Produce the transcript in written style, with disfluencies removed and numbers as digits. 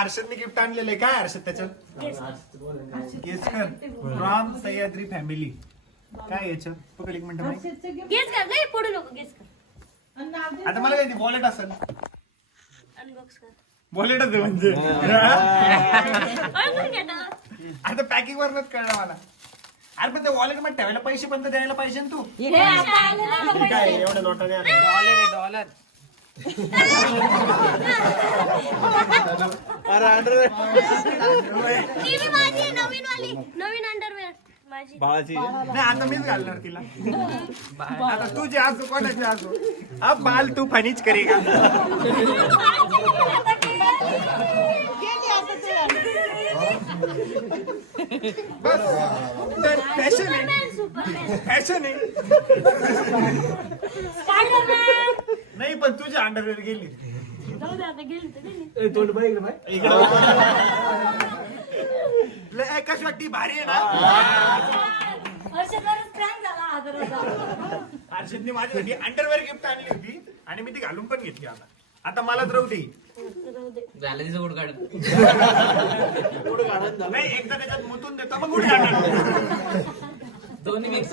हर्षदने gift आणलेलं आहे. काय हर्षद त्याच्यात? Keskar from Sahyadri family. काय याच्यात? पकड एक मिनिट. गेस कर, नाही पडू नको, गेस कर. आता मला काय वॉलेट असेल. अनबॉक्स कर. वॉलेटच आहे म्हणजे. ओळखून घे ना. आता पॅकिंग वरनच कळलं मला. अरे पण ते वॉलेट मध्ये ठेवायला पैसे पण तर द्यायला पाहिजे ना तू. हे आता आले ना हे काय एवढ्या नोटाने आलं? डॉलर टीव्ही माझी आहे, नवीन वाली, नवीन अंडरवेअर माझी. नाही आता मीच घालणार तिला. आता तुझी असो कोणाची असो, अब बाल तू फनीच करेगा. बस फॅशन आहे, फॅशन आहे. स्पायडरमॅन. नाही पण तुझी अंडरवेअर गेली. जाऊ दे आता, गेली तर गेली. कशी वाटती? भारी आहे ना. हर्षदवरच prank झाला आदराचा. हर्षदने माझ्यासाठी अंडरवेअर गिफ्ट आणली होती आणि मी ती घालून पण घेतली. आता मलाच राहू दे. जाऊ दे. झालं तिचं उड काढ. नाही एकदा त्याच्यात मुतून देतो मग कुठे आणणार. दोन्ही मिक्स